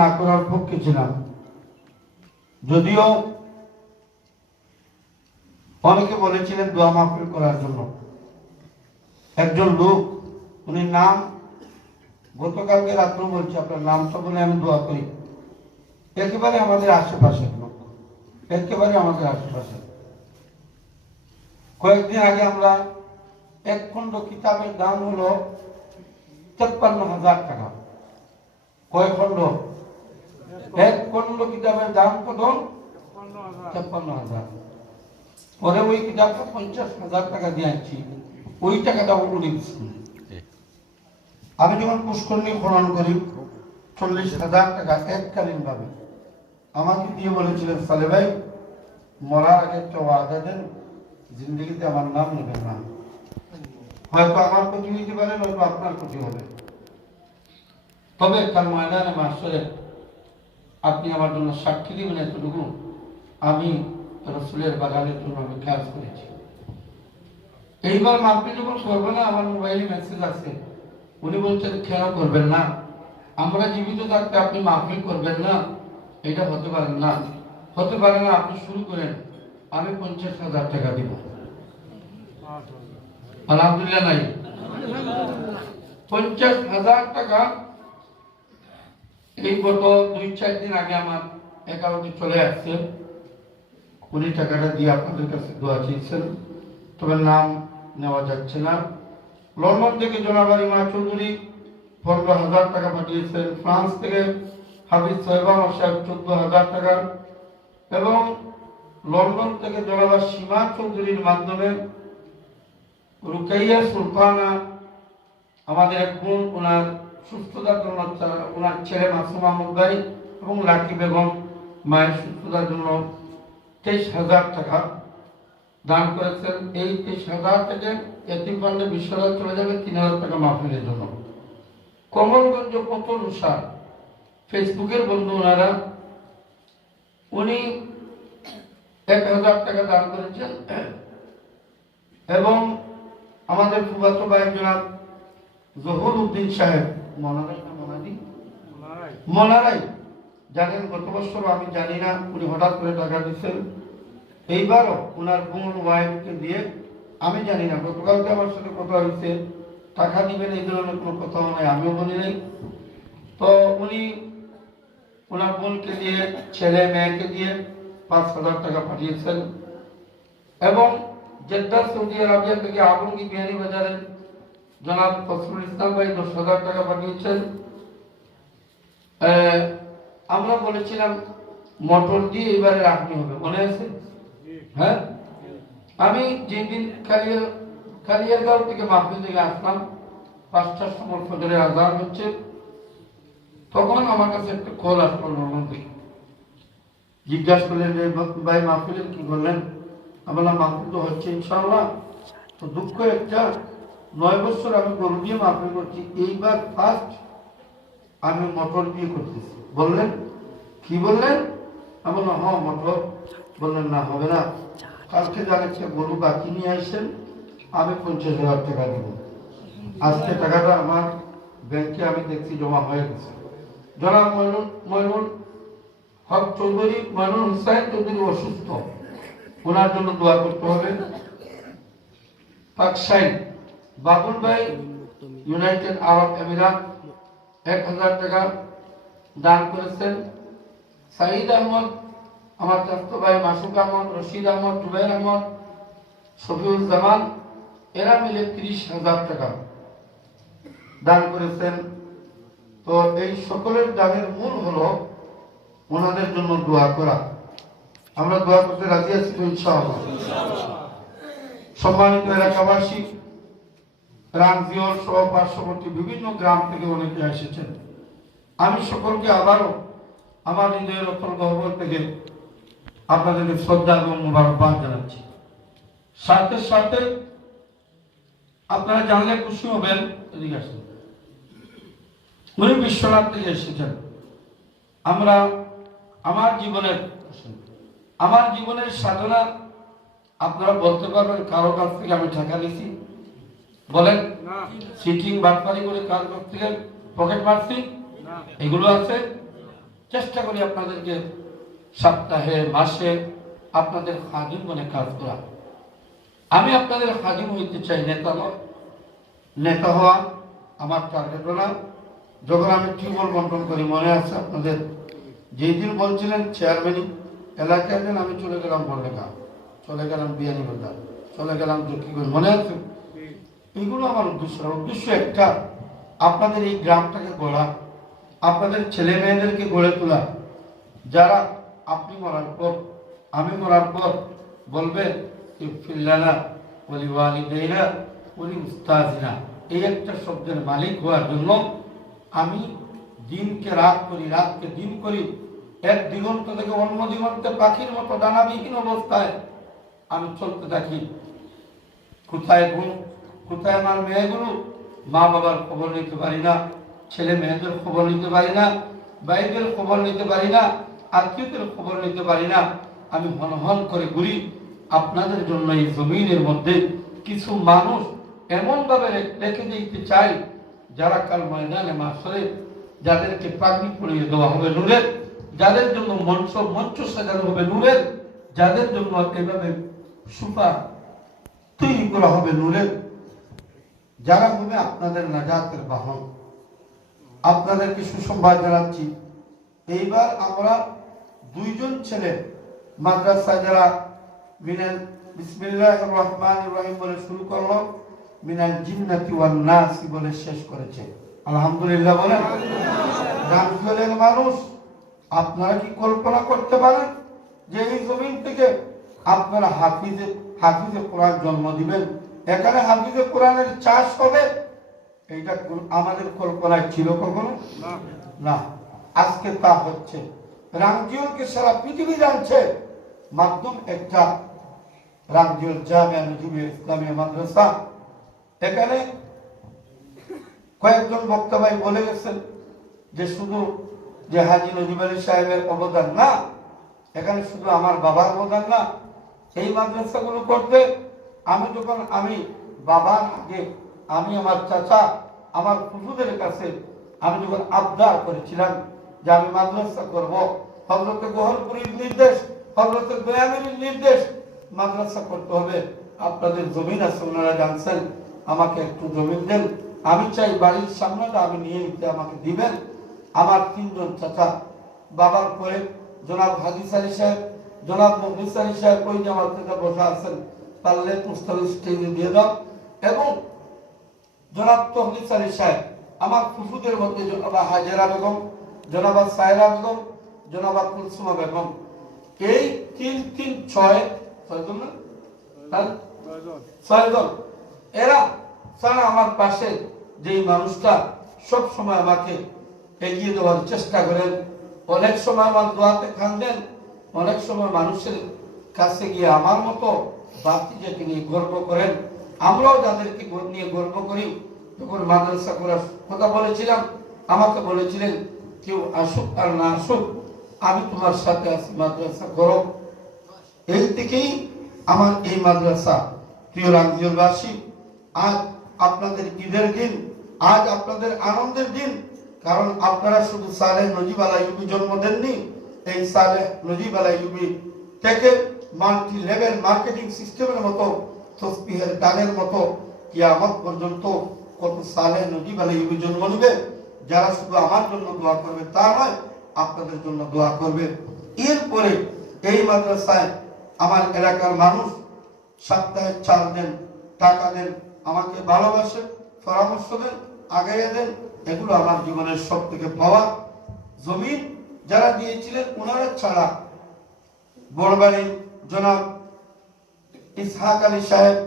না করার পক্ষে ছিলাম, যদিও অনেকে বলেছিলেন দোয়া মাহফিল করার জন্য। একজন লোক, উনি নাম গতকালকে রাত্রে বলছি, আপনার নামটা বলে আমি দোয়া করি, একেবারে আমাদের আশেপাশের লোক, একেবারে আমাদের আশেপাশে। কয়েকদিন আগে আমরা এক খণ্ড কিতাবের দাম হলো 53,000 টাকা। কয় খণ্ড? এক খণ্ড কিতাবের দাম কত? 53,000। পরে ওই কিতাবটা 50,000 টাকা দিয়ে আনছি, ওই টাকাটা উড়ে দিচ্ছি। আমি যখন পুষ্করণী খনন করি 40,000 টাকা এককালীন ভাবে আমাকে দিয়ে বলেছিলেন, সালে ভাই মরার আগে একটা ওয়াদা দেন, জিন্দগিতে আমার নাম নেবেন না। হয়তো আমার ক্ষতি হইতে পারে, নয়তো আপনার ক্ষতি হবে, তবে কাল ময়দানে মাসরে আপনি আমার জন্য সাক্ষী দিবেন এতটুকু, আমি রসুলের বাগানের জন্য আমি কাজ করেছি। এইবার মাহফিল যখন করবে না, আমার মোবাইলে মেসেজ আছে, উনি বলছেন কেন করবেন না, আমরা জীবিত থাকতে আপনি মাহফিল করবেন না, এটা হতে পারেন না, হতে পারে না, আপনি শুরু করেন, আমি 50,000 টাকা দিব। আলহামদুলিল্লাহ নাই 50,000 টাকা এই গত 2-4 দিন আগে আমার অ্যাকাউন্টে চলে আসছে। উনি টাকাটা দিয়ে আপনাদের কাছে দোয়া চেয়েছেন, তবে নাম নেওয়া যাচ্ছে না। লন্ডন থেকে জনাবারি মা চৌধুরী 15,000 টাকা পাঠিয়েছেন। ফ্রান্স থেকে হাফিজ সোহেবান সাহেব 14,000 টাকা, এবং লন্ডন থেকে জনাবার সীমা চৌধুরীর মাধ্যমে রুকাইয়া সুলতানা, আমাদের এক বোন, ওনার সুস্থতার জন্য, ওনার ছেলে মাসুম আহমদ ভাই এবং লাকি বেগম মায়ের সুস্থতার জন্য 23,000 টাকা দান করেছেন। এই 23,000 থেকে এতিম ফান্ডে বিশ্বরাজ চলে যাবে, 3,000 টাকা মাহফিলের জন্য। কমলগঞ্জ পতন উষা ফেসবুকের বন্ধু, ওনারা উনি 1,000 টাকা দান করেছেন, এবং আমাদের ফুফাতো ভাই জনাব জহুর উদ্দিন সাহেব মনারাই, জানেন গত বছর আমি জানি না, উনি হঠাৎ করে টাকা দিচ্ছেন, এইবারও ওনার বোন ওয়াইফকে দিয়ে, আমি জানি না, গতকালকে আমার সাথে কথা হয়েছে, টাকা দিবেন এই ধরনের কোনো কথা নাই, আমিও বলি নাই। তো উনি ওনার বোনকে দিয়ে, ছেলে মেয়েকে দিয়ে 5,000 টাকা পাঠিয়েছেন, এবং জেদ্দা সৌদি আরবিয়া থেকে আবুঙ্গি বিহারি বাজারের জনাব ফসলুল ইসলাম ভাই 10,000 টাকা পাঠিয়েছেন। আমরা বলেছিলাম মোটর দিয়ে এবারে রাখনি হবে, মনে আছে? হ্যাঁ, আমি যেদিন কালিয়ারগাঁও থেকে মাহফিল থেকে আসলাম, 5টার সময় ফজরের আজান হচ্ছে, তখন আমার কাছে একটা কল আসলো লন্ডন থেকে। জিজ্ঞাসা করলেন যে ভাই মাহফিলের কি করলেন? আমি বললাম মাহফিল তো হচ্ছে ইনশাআল্লাহ। তো দুঃখ একটা, 9 বছর আমি গরু দিয়ে মাহফিল করছি, এইবার ফার্স্ট আমি মোটর দিয়ে করতেছি। বললেন কি বললেন? আমি বললাম হ্যাঁ মোটর। বললেন না হবে না, কালকে জানাচ্ছে গরু বাকি নিয়ে আসছেন, আমি 50,000 টাকা দেব। আজকে টাকাটা আমার ব্যাংকে আমি দেখছি জমা হয়ে গেছে। জনাব মইনুল হক চৌধুরী, মইনুল হুসাইন চৌধুরী অসুস্থ, ওনার জন্য দোয়া করতে হবে। পাকসাইড বাবুল ভাই, ইউনাইটেড আরব আমিরাত 1,000 টাকা দান করেছেন। সাইদ আহমদ, আমার চাচতো ভাই মাসুক আহমদ, রশিদ আহমদ, জুবাইর আহমদ, শফিউল জামান, এরা মিলে 30,000 টাকা দান করেছেন। তো এই সকলের দানের মূল হলো ওনাদের জন্য দোয়া করা। আমরা দোয়া করতে রাজি আছি তো ইনশাআল্লাহ। সম্মানিত এলাকাবাসী, রামজিওর সহ পার্শ্ববর্তী বিভিন্ন গ্রাম থেকে অনেকে এসেছেন। আমি সকলকে আবারও আমার হৃদয়ের অতল গহ্বর থেকে আপনাদেরকে শ্রদ্ধা এবং মোবারকবাদ জানাচ্ছি। সাথে সাথে আপনারা জানলে খুশি হবেন, এদিকে আসুন, উনি বিশ্বনাথ থেকে এসেছেন। আমার জীবনের সাধনা আপনারা বলতে পারবেন কারো কাছ থেকে আমি টাকা নিয়েছি? বলেন, সিটিং বাটপারি করে কার কাছ থেকে পকেট মারছি? এগুলো আছে? চেষ্টা করি আপনাদেরকে সপ্তাহে মাসে আপনাদের খাদিম বলে কাজ করা। আমি আপনাদের খাদিম হইতে চাই, নেতা নয়। নেতা হওয়া আমার টার্গেট না। যখন আমি টিউবওয়েল বন্টন করি, মনে আছে আপনাদের, যেই দিন বলছিলেন চেয়ারম্যানই এলাকায় দেন, আমি চলে গেলাম বড়লেখা, চলে গেলাম বিয়ানীবাজার, চলে গেলাম দক্ষিণগঞ্জ, মনে আছে? এইগুলো আমার উদ্দেশ্য একটা, আপনাদের এই গ্রামটাকে গড়া, আপনাদের ছেলে মেয়েদেরকে গড়ে তোলা, যারা আপনি মরার পর, আমি মরার পর বলবে ফিল্লানা ওলি ওয়ালিদাইনা ওলি উস্তাজিনা, এই একটা শব্দের মালিক হওয়ার জন্য আমি দিনকে রাত করি, রাতকে দিন করি, এক দিগন্ত থেকে অন্য দিগন্তে পাখির মতো ডানাবিহীন অবস্থায় আমি চলতে থাকি। কোথায় গুণ, কোথায় আমার মেয়েগুলো, মা বাবার খবর নিতে পারি না, ছেলে মেয়েদের খবর নিতে পারি না, ভাইদের খবর নিতে পারি না, আত্মীয়দের খবর নিতে পারি না। আমি হন হন করে ঘুরি আপনাদের জন্য। এই জমিনের মধ্যে কিছু মানুষ এমন ভাবে রেখে দিতে চাই, যারা কাল ময়দানে মাসরে যাদেরকে পাগড়ি পরিয়ে দেওয়া হবে নূরের, যাদের জন্য মঞ্চ সাজানো হবে নূরের, যাদের জন্য এভাবে সুপা তৈরি করা হবে নূরের, যারা হবে আপনাদের নাজাতের বাহন। আপনাদেরকে সুসংবাদ জানাচ্ছি, এইবার আমরা দুইজন ছেলে মাদ্রাসা যারা মিনাল বিসমিল্লাহির রহমানির রহিম বলে শুরু করলো, মিনাল জিন্নাতি ওয়ান নাসি বলে শেষ করেছে। আলহামদুলিল্লাহ বলেন। রামগঞ্জের মানুষ, আপনারা কি কল্পনা করতে পারেন যে এই জমিন থেকে আপনারা হাফিজে কোরআন জন্ম দিবেন, এখানে হাফিজে কোরআনের চাষ হবে? এইটা আমাদের কল্পনায় ছিল কখনো? না। আজকে তা হচ্ছে। রামজিওলকে সারা পৃথিবী জানছে, মাধ্যম একটা রামজিওল জামিয়া নজরুল ইসলামিয়া মাদ্রাসা। এখানে কয়েকজন বক্তা ভাই বলে গেছেন যে শুধু যে হাজী নজিব আলী সাহেবের অবদান না, এখানে শুধু আমার বাবার অবদান না। এই মাদ্রাসাগুলো করতে আমি বাবার আগে আমি আমার চাচা, আমার ফুফুদের কাছে আমি যখন আবদার করেছিলাম যে আমি মাদ্রাসা করব, হযরত গোহরপুরীর নির্দেশ, হযরত গোয়ামিনীর নির্দেশ, মাদ্রাসা করতে হবে। আপনাদের জমিন আছে, ওনারা জানছেন, আমাকে একটু জমিন দেন, আমি চাই বাড়ির সামনেটা আমি নিয়ে নিতে আমাকে দিবেন। আমার তিনজন চাচা, বাবার পরে জনাব হাদিস আলী সাহেব, জনাব মুখলিস আলী সাহেব, ওই যে আমার চাচা বসা আছেন, পারলে মুস্তাফি স্টেজে দিয়ে দাও, এবং জনাব তহলিস আলী সাহেব, আমার ফুফুদের মধ্যে জনাবা হাজেরা বেগম, জনাবা সায়রা বেগম, জনাবা কুলসুমা বেগম, এই ছয়জন এরা ছাড়া আমার পাশে যেই মানুষটা সব সময় আমাকে এগিয়ে দেওয়ার চেষ্টা করেন, অনেক সময় আমার দোয়াতে কান্দেন, অনেক সময় মানুষের কাছে গিয়ে আমার মতো বাতিজাকে নিয়ে গর্ব করেন। আমরাও যাদেরকে নিয়ে গর্ব করি, তখন মাদ্রাসা করার কথা বলেছিলাম, আমাকে বলেছিলেন কেউ আসুক আর না আসুক, আমি তোমার সাথে আছি, মাদ্রাসা করো। এই থেকেই আমার এই মাদ্রাসা। প্রিয় রামজিওলবাসী, আজ আপনাদের ঈদের দিন, আজ আপনাদের আনন্দের দিন, কারণ আপনারা শুধু সালেহ নজিব আলাইয়ুবী জন্ম দেননি, এই সালেহ নজিব আলাইয়ুবী থেকে মাল্টি লেভেল মার্কেটিং সিস্টেমের মতো, তসবিহের গানের মতো কিয়ামত পর্যন্ত কত সালেহ নজিব আলাইয়ুবী জন্ম নেবে, যারা শুধু আমার জন্য দোয়া করবে তা নয়, আপনাদের জন্য দোয়া করবে। এরপরে এই মাদ্রাসায় আমার এলাকার মানুষ সপ্তাহে চাল দেন, টাকা দেন, আমাকে ভালোবাসেন, পরামর্শ দেন, আগাইয়ে দেন, এগুলো আমার জীবনের সব থেকে পাওয়া। জমিন যারা দিয়েছিলেন ওনারা ছাড়া বড়বাড়ি জনাব ইসহাক আলী সাহেব,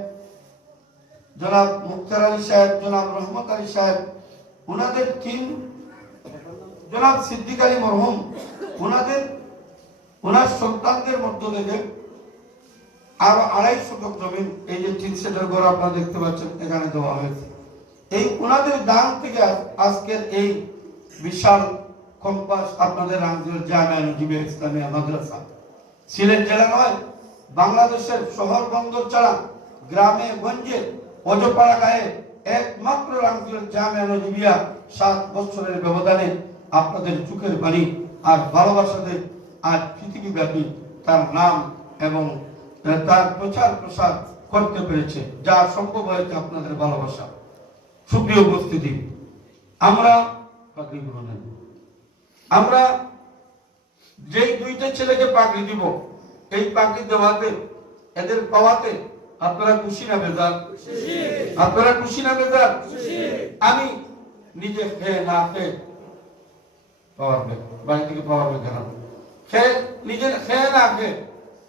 জনাব মুক্তার আলী সাহেব, জনাব রহমত আলী সাহেব, ওনাদের তিন, জনাব সিদ্দিক আলী মরহুম, ওনার সন্তানদের মধ্য থেকে আরো 250 শতক জমিন, এই যে টিন সেটের ঘর আপনারা দেখতে পাচ্ছেন, এখানে দেওয়া হয়েছে। এই ওনাদের দান থেকে আজকের এই বিশাল কম্পাস আপনাদের রামজিওল জামিয়া নজিবিয়া ইসলামিয়া মাদ্রাসা। সিলেট জেলা নয়, বাংলাদেশের শহর বন্দর ছাড়া গ্রামে গঞ্জে অজপাড়া গায়ে একমাত্র রামজিওল জামিয়া নজিবিয়া 7 বছরের ব্যবধানে আপনাদের চোখের পানি আর ভালোবাসাতে আজ পৃথিবীব্যাপী তার নাম এবং তার প্রচার প্রসার করতে পেরেছে, যা সম্ভব হয়েছে আপনাদের ভালোবাসা। সুপ্রিয় উপস্থিতি, আমরা যেই দুইটা ছেলেকে পাগড়ি দিব, এই পাগড়ি দেওয়াতে, এদের পাওয়াতে আপনারা খুশি না বেজার? আপনারা খুশি না বেজার? আমি নিজে খেয়ে না খেয়ে পাওয়াবে, বাড়ি থেকে পাওয়াবে কেন, নিজের খেয়ে না খেয়ে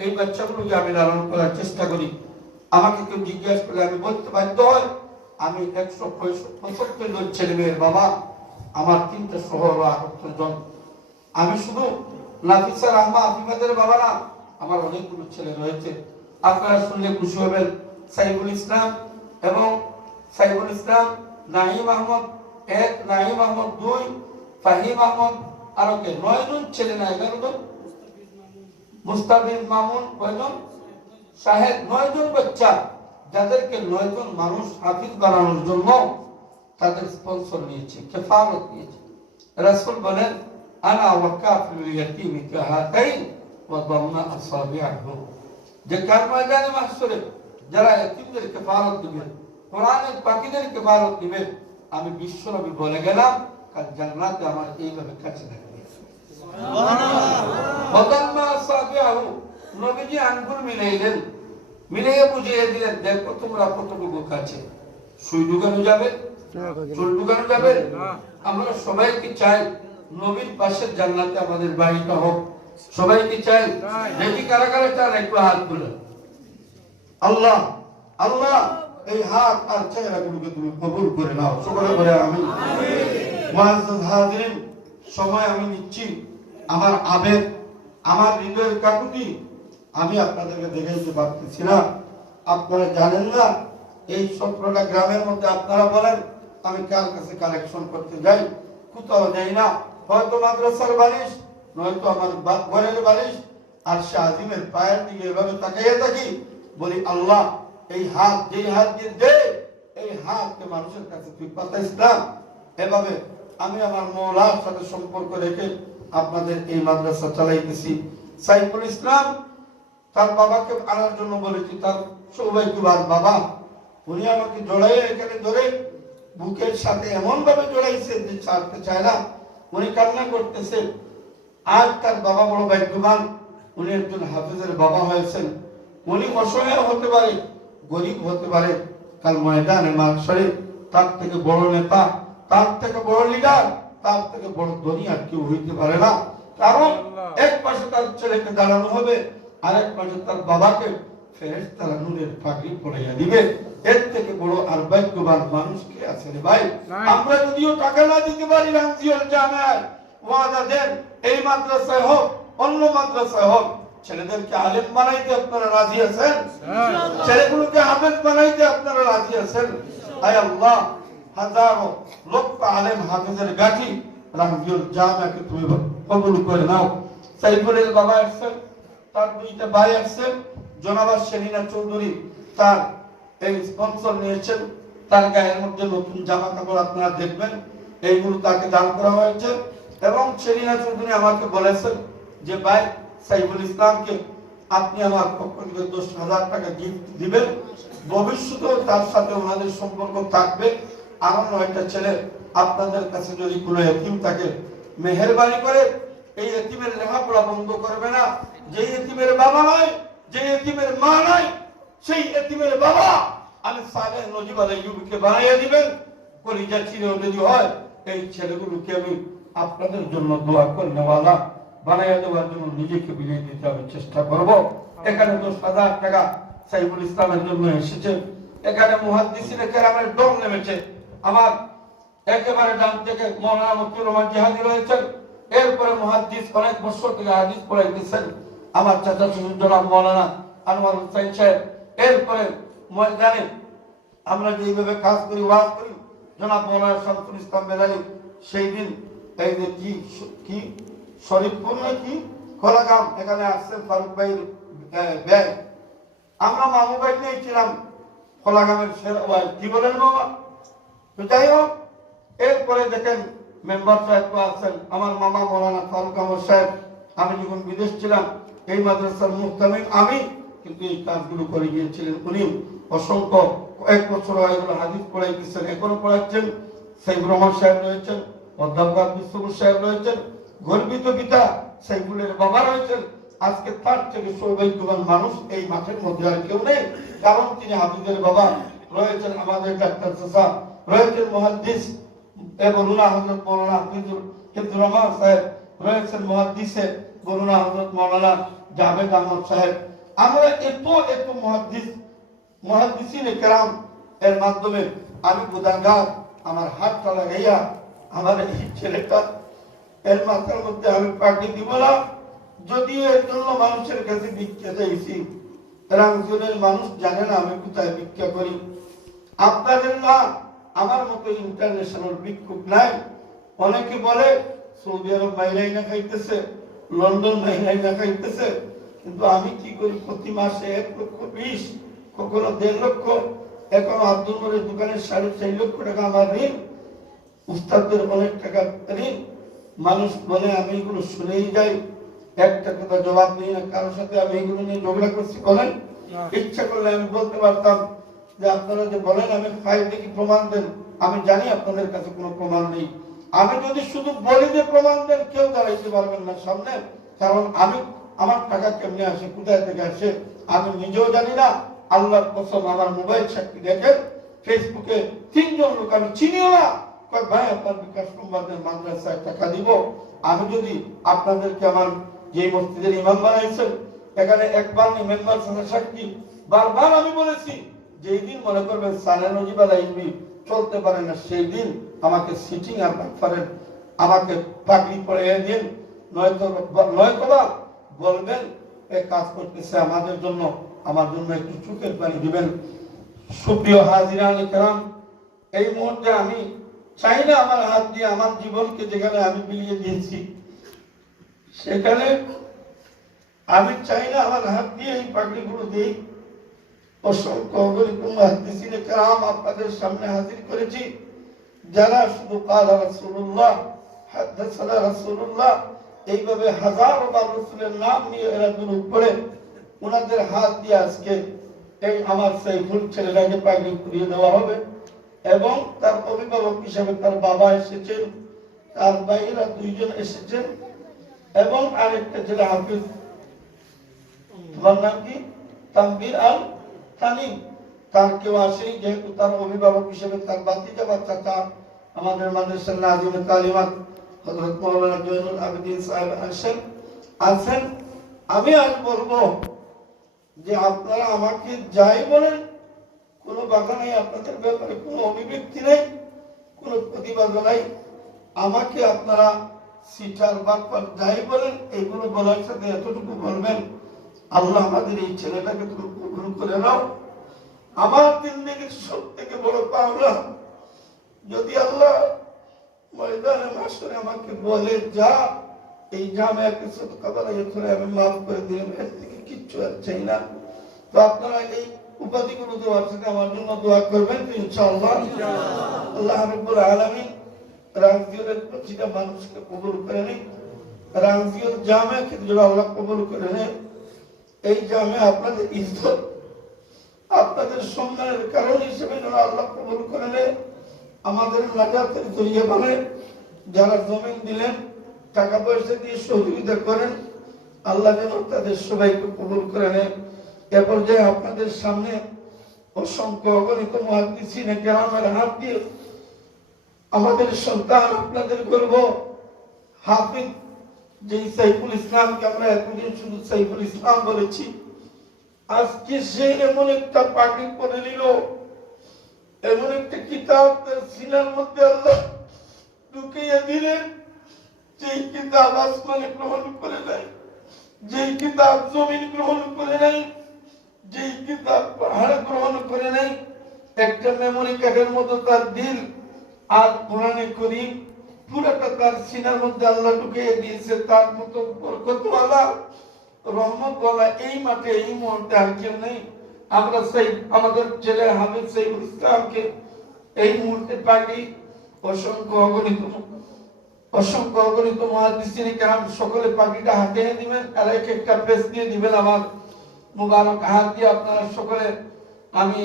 এই বাচ্চাগুলোকে আমি লালন করার চেষ্টা করি। আমাকে কেউ জিজ্ঞাসা করলে আমি বলতে বাধ্য হয়, আমি 175 জন ছেলে মেয়ের বাবা, আমার 3টা শহর 78 জন। আমি শুধু নাফিসা রাহমা আফিফাদের বাবা না, আমার অনেকগুলো ছেলে রয়েছে। আপনারা শুনলে খুশি হবেন। সাইফুল ইসলাম এবং সাইফুল ইসলাম, নাহিম আহমদ 1, নাহিম আহমদ 2, ফাহিম আহমদ, আরো কে 9 জন ছেলে না 11 জন, মুস্তাফিজ মামুন কয়জন, শাহেদ 9 জন বাচ্চা, যাদেরকে 9 জন মানুষ হাফিজ বানানোর জন্য তাদের স্পন্সর নিয়েছে, কেফারত নিয়েছে। রাসূল বলেন, আনা ওয়া কাফিলুল ইয়াতীম কাহাতাইন ওয়া দাম্মা আসাবিআহু, যে কাল ময়দানে মাহশরে যারা এতিমদের কেফারত দিবেন, কোরআনের পাখিদের কেফারত দিবেন, আমি বিশ্বনবী বলে গেলাম কাল জান্নাতে আমার এইভাবে কাছে থাকবে। সুবহানাল্লাহ। ওয়া দাম্মা আসাবিআহু, নবীজি আঙ্গুল মিলাইলেন, মিলিয়ে বুঝিয়ে দিলেন, দেখো তোমরা কতটুকু কাছে। সুই ঢুকানো যাবে, চুল ঢুকানো যাবে? আমরা সবাইকে চাই নবীর পাশের জান্নাতে আমাদের বাড়িটা হোক। সবাইকে চাই? দেখি কারা কারা চান, একটু হাত তুলেন। আল্লাহ আল্লাহ, এই হাত আর চেহারাগুলোকে তুমি কবুল করে নাও, সকলে বলে আমিন। মুআজ্জাজ হাজিরিন, সময় আমি নিচ্ছি, আমার আবেগ, আমার হৃদয়ের কাকুতি আমি আপনাদেরকে দেখাইতে পারতেছি না। আপনারা জানেন না, এই 17টা গ্রামের মধ্যে আপনারা বলেন আমি কার কাছে কালেকশন করতে যাই, কোথাও যাই না, হয়তো মাদ্রাসার বালিশ, নয়তো আমার ঘরের বালিশ, আর শাহজিমের পায়ের দিকে এভাবে তাকাইয়া থাকি, বলি আল্লাহ এই হাত, যেই হাত দিয়ে দে, এই হাতকে মানুষের কাছে তুই পাঠাইস না। এভাবে আমি আমার মওলার সাথে সম্পর্ক রেখে আপনাদের এই মাদ্রাসা চালাইতেছি। সাইফুল ইসলাম তার বাবাকে আনার জন্য বলেছি, তার সৌভাগ্যবান বাবা, উনি আমাকে জড়াইয়ে এখানে ধরে বুকের সাথে এমন ভাবে জড়াইছে যে ছাড়তে চায় না, উনি কান্না করতেছে। আজ তার বাবা বড় ভাগ্যবান, উনি একজন হাফেজের বাবা হয়েছেন। উনি অসহায় হতে পারে, গরিব হতে পারে, কাল ময়দানে মাহশরে তার থেকে বড় নেতা, তার থেকে বড় লিডার, তার থেকে বড় ধনী আর কেউ হইতে পারে না। কারণ এক পাশে তার ছেলেকে দাঁড়ানো হবে, আরেক পাশে তার বাবাকে ফেরেশতারা নূরের পাগড়ি পরাইয়া দিবে। এর থেকে বড় আর ভাগ্যবান মানুষ কে আছে রে ভাই? আমরা যদিও টাকা না দিতে পারি, রামজিয়াল জামিয়ায় ওয়াদা দেন, এই মাদ্রাসায় হোক অন্য মাদ্রাসায় হোক, ছেলেদেরকে আলেম বানাইতে আপনারা রাজি আছেন? ছেলেগুলোকে হাফেজ বানাইতে আপনারা রাজি আছেন? আয় আল্লাহ, হাজারো লক্ষ আলেম হাফেজের গাঠি রামজিয়াল জামিয়াকে তুমি কবুল করে নাও। সাইফুলের বাবা আসছেন, তার 2টা ভাই আসছেন, জনাব সেলিনা চৌধুরী তার এই স্পন্সর নিয়েছেন, তার গায়ের মধ্যে নতুন জামা কাপড় আপনারা দেখবেন, এইগুলো তাকে দান করা হয়েছে। এবং সেলিনা চৌধুরী আমাকে বলেছেন যে ভাই সাইফুল ইসলামকে আপনি আমার পক্ষ থেকে 10,000 টাকা গিফট দিবেন, ভবিষ্যতেও তার সাথে ওনাদের সম্পর্ক থাকবে। আমার 9টা ছেলে, আপনাদের কাছে যদি কোনো এতিম থাকে, মেহেরবানি করে এই এতিমের লেখাপড়া বন্ধ করবে না। যে এতিমের বাবা নয়, যে এতিমের মা নয়, সেই এতিমের বাবা আমি সালেহ নজিব আলাইহিকে বানাইয়া দিবেন। কলিজা চিরে যদি হয়, এই ছেলেগুলোকে আমি আপনাদের জন্য দোয়া করে নেওয়ালা বানাইয়া দেওয়ার জন্য নিজেকে বিলিয়ে দিতে আমি চেষ্টা করব। এখানে 10,000 টাকা সাইফুল ইসলামের জন্য এসেছে। এখানে মুহাদ্দিসিনে কেরামের দম নেমেছে। আমার একেবারে ডান থেকে মাওলানা মতিউর রহমান জিহাদি রয়েছেন, এরপরে মুহাদ্দিস অনেক বছর থেকে হাদিস পড়াইতেছেন আমার চাচা শ্বশুর জনাব মাওলানা আনোয়ার হোসেন সাহেব, এরপরে ময়দানে আমরা যেভাবে কাজ করি, ওয়াজ করি, জনাব মাওলানা শামসুল ইসলাম বেলালি, সেই দিন এই যে কি শরীফপুর নাকি খোলাগাম, এখানে আসছেন ফারুক ভাই ব্যাগ, আমরা মামু ভাই নিয়েছিলাম খোলাগামের কি বলেন বাবা। তো যাই হোক, এরপরে দেখেন মেম্বার সাহেব আছেন, আমার মামা মৌলানা ফারুক আহমদ সাহেব, আমি যখন বিদেশ ছিলাম এই মাদ্রাসার মুহতামিম আমি, কিন্তু এই কাজগুলো করে গিয়েছিলেন উনি। অসংখ্য কয়েক বছর এগুলো হাদিস পড়াই দিচ্ছেন, এখনো পড়াচ্ছেন। সাইফুর রহমান সাহেব রয়েছেন, অধ্যাপক বিশ্বপুর সাহেব রয়েছেন, গর্বিত পিতা সাইফুলের বাবা রয়েছেন। আজকে তার থেকে সৌভাগ্যবান মানুষ এই মাঠের মধ্যে আর কেউ নেই, কারণ তিনি হাফিজের বাবা রয়েছেন। আমাদের ডাক্তার চাচা রয়েছেন মুহাদ্দিস বরুণা হযরত মাওলানা হাফিজুর রহমান সাহেব রয়েছেন, মুহাদ্দিসে বরুণা হযরত মাওলানা জাভেদ আহমদ সাহেব। আমরা এত মুহাদ্দিসিনে কেরাম এর মাধ্যমে আমি গুনাহগার, আমার হাতটা লাগাইয়া আমার এই ছেলেটা এর মাথার মধ্যে আমি পাটি দিব না। যদিও এর জন্য মানুষের কাছে ভিক্ষা চাইছি, রামজনের মানুষ জানে না আমি কোথায় ভিক্ষা করি। আপনাদের না আমার মতো ইন্টারন্যাশনাল ভিক্ষুক নাই। অনেকে বলে সৌদি আরব মাইলাই না খাইতেছে, লন্ডন মাইলাই না খাইতেছে, কিন্তু আমি কি করি প্রতি মাসে 1,20,000, কখনো 1.5 লক্ষ, এখন আব্দুল মরির দোকানে 4.5 লক্ষ টাকা আমার ঋণ, উস্তাদদের অনেক টাকা ঋণ। মানুষ বলে আমি এগুলো শুনেই যাই, একটা কথা জবাব দিই না। কারোর সাথে আমি এগুলো নিয়ে ঝগড়া করছি বলেন? ইচ্ছা করলে আমি বলতে পারতাম যে আপনারা যে বলেন আমি ফাইল দেখি প্রমাণ দেন, আমি জানি আপনাদের কাছে কোনো প্রমাণ নেই। আমি যদি শুধু বলি যে প্রমাণ দেন, কেউ দাঁড়াইতে পারবেন না সামনে, কারণ আমি আমার টাকা কেমনে আসে, কোথায় থেকে আসে আমি নিজেও জানি না। আল্লাহর কসম, আমার মোবাইল সাক্ষী দেখেন, ফেসবুকে 3 জন লোক আমি চিনিও না, কয় ভাই আপনার বিকাশ কুমারদের মাদ্রাসায় টাকা দিব। আমি যদি আপনাদেরকে আমার যে মসজিদের ইমাম বানাইছেন, এখানে একবার মেম্বার সাক্ষী, বারবার আমি বলেছি যেই দিন মনে করবেন সানে নজিবালা ইলমি চলতে পারে না, সেই দিন আমাকে সিটিং আর বাটফারের আমাকে পাগড়ি পরিয়ে দিন, নয়তো বলবেন এই কাজ করতেছে আমাদের জন্য, আমার জন্য একটু চোখের পানি দিবেন। সুপ্রিয় হাজিরানে কেরাম, এই মুহূর্তে আমি চাই না আমার হাত দিয়ে আমার জীবনকে যেখানে আমি বিলিয়ে দিয়েছি, সেখানে আমি চাই না আমার হাত দিয়ে এই পাগড়িগুলো দিই। অসংখ্য মুহাদ্দিসিনে কেরাম আপনাদের সামনে হাজির করেছি, যারা শুধু কালা রাসূলুল্লাহ, হাদাসানা রাসূলুল্লাহ এইভাবে হাজারো বার রাসূলের নাম নিয়ে এরা দুরূদ পড়ে, ওনাদের হাত দিয়ে আজকে এই আমার সাইফুল ছেলেটাকে পাগড়ি পরিয়ে দেওয়া হবে। এবং তার অভিভাবক হিসাবে তার বাবা এসেছেন, তার ভাইয়েরা 2 জন এসেছেন, এবং আরেকটা ছেলে হাফিজ, তোমার নাম কি, তানভীর আল তানিম, তার কেউ আসেনি, যেহেতু তার অভিভাবক হিসেবে তার বাতিজা বাচ্চা তার আমাদের মাদ্রাসার নাজিমে তালিমাত হযরত মাওলানা জয়নুল আবেদিন সাহেব আছেন। আমি আজ বলবো যে আপনারা আমাকে যাই বলেন, কোনো বাধা নেই, আপনাদের ব্যাপারে কোনো অভিব্যক্তি নেই, কোনো প্রতিবাদ নাই। আমাকে আপনারা সিটার বাটপার যাই বলেন, এগুলো বলার সাথে এতটুকু বলবেন, আল্লাহ আমাদের এই ছেলেটাকে তুমি কবুল করে নাও। আমার জিন্দেগির সব থেকে বড় পাওনা, যদি আল্লাহ ময়দানে মাশরে আমাকে বলে যা এই জামিয়াকে সদকা বানাইয়া করে আমি মাফ করে দিলাম, এর থেকে কিচ্ছু আর চাই না। তো আপনারা এই উপাধিগুলো দেওয়ার সাথে আমার জন্য দোয়া করবেন তো ইনশাআল্লাহ। আল্লাহ রাব্বুল আলামিন রামজিয়রের প্রতিটা মানুষকে কবুল করে নেন, রামজিয়র জামিয়াকে যেন আল্লাহ কবুল করে নেন। এই জামিয়া আপনাদের ইজ্জত, আপনাদের সম্মানের কারণ হিসেবে যেন আল্লাহ কবুল করে নেন, আমাদের নাজাতের জরিয়া বানান। যারা জমিন দিলেন, টাকা পয়সা দিয়ে সহযোগিতা করেন, আল্লাহ যেন তাদের সবাইকে কবুল করে নেন। এ পর্যায়ে আপনাদের সামনে অসংখ্য অগণিত মুহাদ্দিসিনে কেরামের হাত দিয়ে আমাদের সন্তান, আপনাদের গর্ব হাফিজ যে সাইফুল ইসলামকে আমরা এতদিন শুধু সাইফুল ইসলাম বলেছি, আজকে সে এমন একটা পাগড়ি পরে নিল, এমন একটা কিতাব তার সিনার মধ্যে আল্লাহ ঢুকিয়ে দিলেন, যেই কিতাব আসমানে গ্রহণ করে নাই, যেই কিতাব জমিন গ্রহণ করে নাই, যেই কিতাব পাহাড় গ্রহণ করে নাই। একটা মেমোরি কার্ডের মতো তার দিল, আর কোরআনে করিম পুরাটা তার সিনার মধ্যে আল্লাহ ঢুকিয়ে দিয়েছে। তার মতো বরকতওয়ালা, রহমতওয়ালা এই মাঠে এই মুহূর্তে আর কেউ নেই। আমরা সেই আমাদের ছেলে হাফিজ সাইফুল ইসলামকে এই মুহূর্তে পাগড়ি অসংখ্য অগণিত অসংখ্য অগণিত মুহাদ্দিসিন কেরাম সকলে পাখিটা হাতে দিবেন আর একটা পেজ দিয়ে দিবেন আমার মুবারক হাত দিয়ে আপনারা সকলে আমি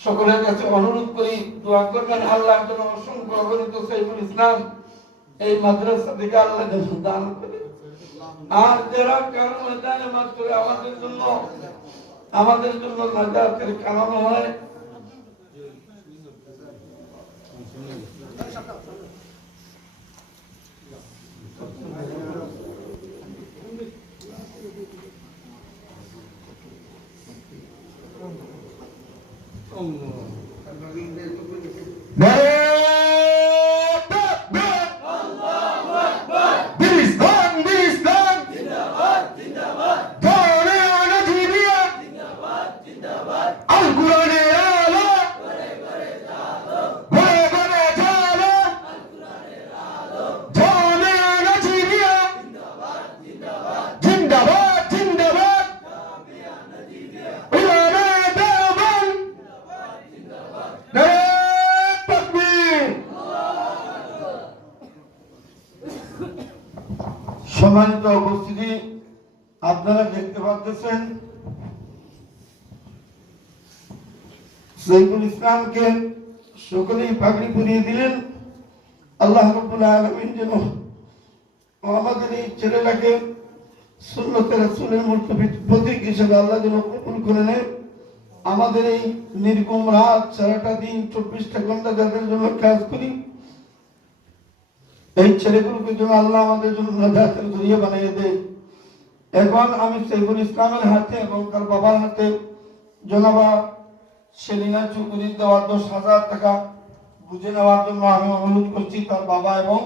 সকলের কাছে অনুরোধ করি দোয়া করবেন আল্লাহ যেন অসংখ্য অগণিত সাইফুল ইসলাম এই মাদ্রাসা থেকে আল্লাহ যেন দান করে আর যারা কারণ ময়দানে মাত্র আমাদের জন্য নাজাতের কারণ হয় সম্মানিত উপস্থিতি আপনারা দেখতে পাচ্ছেন সাইফুল ইসলামকে সকলেই পাগড়ি পরিয়ে দিলেন আল্লাহ রাব্বুল আলামিন যেন আমাদের এই ছেলেটাকে সুন্নতে রাসূলের প্রতীক হিসেবে আল্লাহ যেন কবুল করে নেয় আমাদের এই নির্গম রাত সারাটা দিন 24টা ঘন্টা যাদের জন্য কাজ করি এই ছেলেগুলোকে যেন আল্লাহ আমাদের জন্য নাজাতের জরিয়া বানিয়ে দেয় এখন আমি সাইফুল ইসলামের হাতে এবং তার বাবার হাতে জনাবা সেলিনা চৌধুরী দেওয়ার 10,000 টাকা বুঝে নেওয়ার জন্য আমি অনুরোধ করছি তার বাবা এবং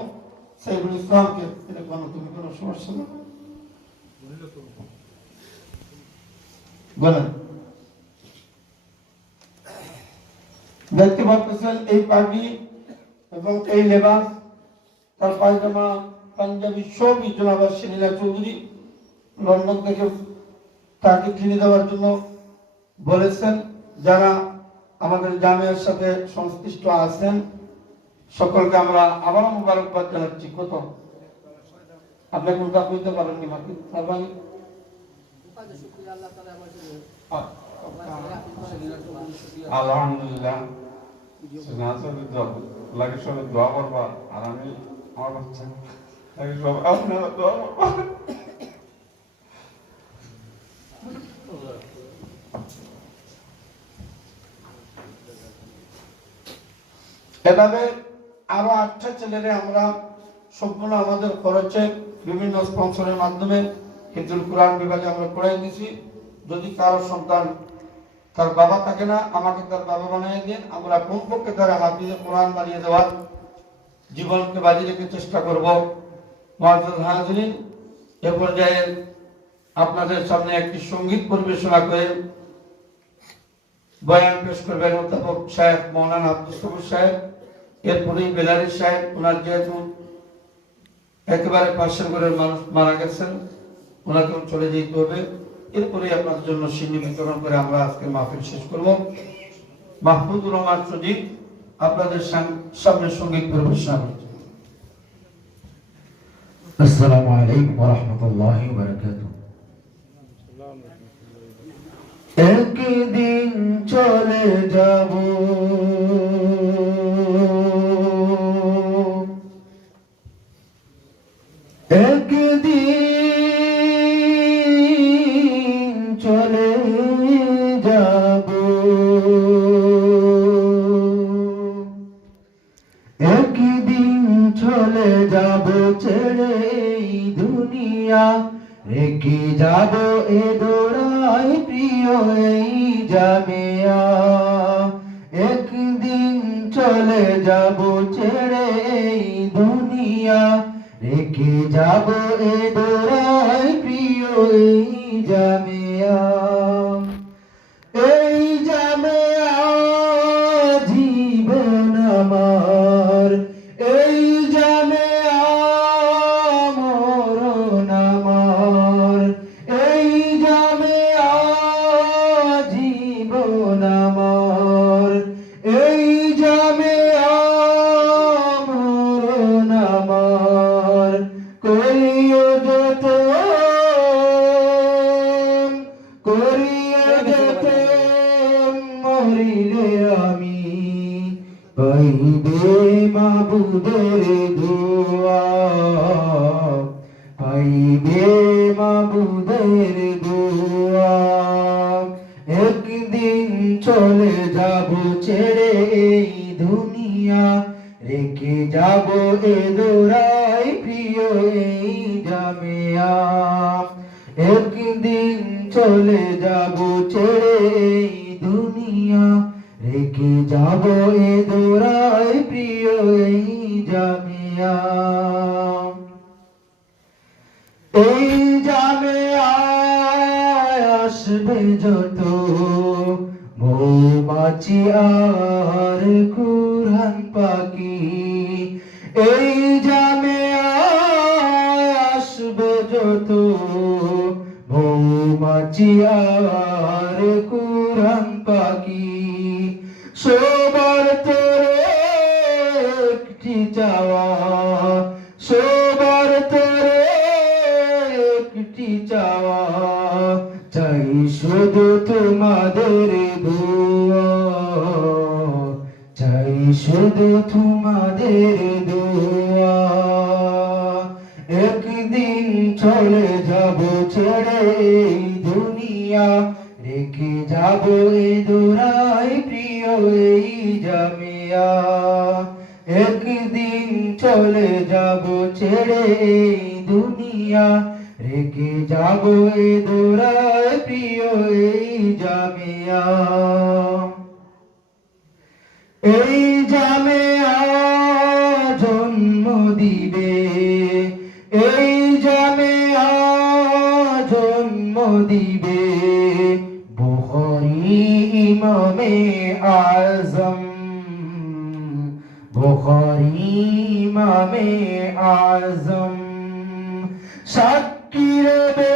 সাইফুল ইসলামকে এটা তুমি কোনো সমস্যা না বলেন দেখতে পাচ্ছেন এই পাগড়ি এবং এই লেবাস তার পায়জামা পাঞ্জাবি সবই জনাবা সেলিনা চৌধুরী লন্ডন থেকে তাকে কিনে দেওয়ার জন্য বলেছেন যারা আমাদের জামিয়ার সাথে সংশ্লিষ্ট আছেন সকলকে আমরা আবারও মুবারকবাদ জানাচ্ছি কত আপনি কোনটা বুঝতে পারেননি বাকি আলহামদুলিল্লাহ লাগে সবাই দোয়া করবা আর আমি আমার বাচ্চা লাগে সব আপনারা দোয়া করবা এভাবে আরো 8টা ছেলেরে আমরা সম্পূর্ণ আমাদের খরচে বিভিন্ন স্পন্সরের মাধ্যমে হিফজুল কোরআন বিভাগে আমরা পড়াই দিয়েছি যদি কারো সন্তান তার বাবা থাকে না আমাকে তার বাবা বানিয়ে দিন আমরা কমপক্ষে তারা হাফিজে কোরআন বানিয়ে দেওয়ার জীবনকে বাজি রেখে চেষ্টা করব মুআজ্জাজ হাজিরিন এ পর্যায়ে আপনাদের সামনে একটি সঙ্গীত পরিবেশনা করে বয়ান পেশ করবেন অধ্যাপক সাহেব মৌলানা আব্দুল সবুর সাহেব এরপরেই বেলারি সাহেব ওনার যেহেতু একেবারে পাশের ঘরের মানুষ মারা গেছেন ওনাকেও চলে যেতে হবে এরপরে আপনাদের জন্য সিন্নি বিতরণ করে আমরা আজকে মাহফিল শেষ করব মাহফুজুর রহমান সজীব আপনাদের সামনে সঙ্গীত পরিবেশনা করছেন আসসালামু আলাইকুম ওয়া রাহমাতুল্লাহি ওয়া বারাকাতুহু একদিন চলে যাব একদিন চলে যাব একদিন চলে যাব ছেড়ে এই দুনিয়া রেখে যাব এ দোড়াই প্রিয় এই জামিয়া একদিন চলে যাব ছেড়ে এই দুনিয়া রেখে যাব এ দোড়াই প্রিয় এই জামিয়া এই জামিয়া জীবন আমার এই জামিয়া মরণ আমার এই জামিয়া জীবন আমার এই জামিয়া মরণ আমার মাবুদের দোয়া পাইবে মাবুদের দোয়া একদিন চলে যাব ছেড়ে এই দুনিয়া রেখে যাব এ দোরাই প্রিয় এই জামিয়া একদিন চলে যাব ছেড়ে এই দুনিয়া রেখে যাব এ দোরাই প্রিয় এই জামিয়া এই জামিয়ায় আসবে যত মৌমাছি আর কুরআন পাখি এই জামিয়ায় আসবে যত মৌমাছি আর কুরআন পাখি সবার তোরে একটি চাওয়া সবার তোরে একটি চাওয়া চাই শুধু তোমাদের দোয়া চাই শুধু তোমাদের দোয়া একদিন চলে যাব ছেড়ে এই দুনিয়া রেখে যাব এই দোরাই প্রিয় এই জামিয়া একদিন চলে যাব ছেড়ে এই দুনিয়া রেখে যাব এই দোরাই প্রিয় এই জামিয়া এই জামিয়া জন্ম দিবে এই জামিয়া জন্ম দিবে বুখারী ইমামে আযম বুখারী ইমামে আযম সাক্ষী রবে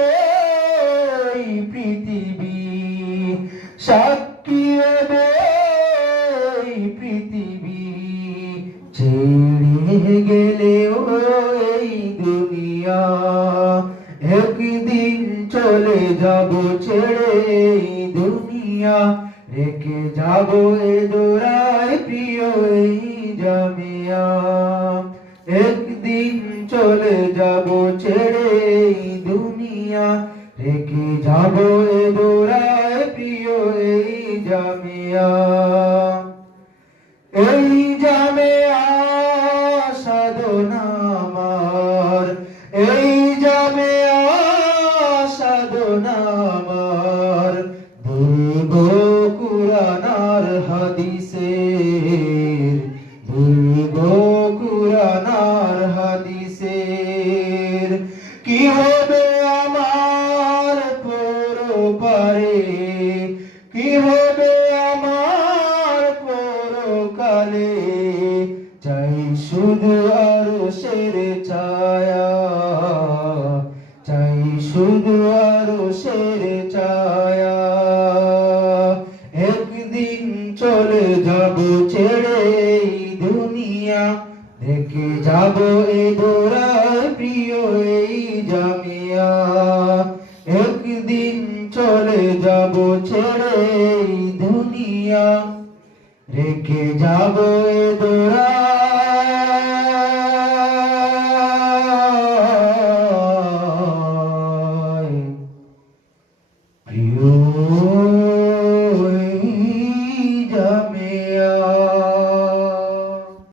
এই পৃথিবী সাক্ষী রবে এই পৃথিবী ছেড়ে গেলে এই দুনিয়া একদিন চলে যাব ছেড়ে এই দুনিয়া রেখে যাব এ দোরাই প্রিয় এই জামিয়া একদিন চলে যাব ছেড়ে এই দুনিয়া রেখে যাব এ দোরাই প্রিয় এই জামিয়া এই জামিয়া সাধনা আমার এই জামিয়া সাধনা আমার দুর্গ কুরআন আর হাদিসের দুর্গ কুরআন আর হাদিসের কি হবে আমার পরপারে কি হবে আমার পরকালে চাই শুধু আরশের ছায়া চাই শুধু আরশের ছায়া একদিন চলে যাব ছেড়ে এই দুনিয়া রেখে যাব এ দোরাই প্রিয় এই জামিয়া একদিন চলে যাব ছেড়ে এই দুনিয়া রেখে যাব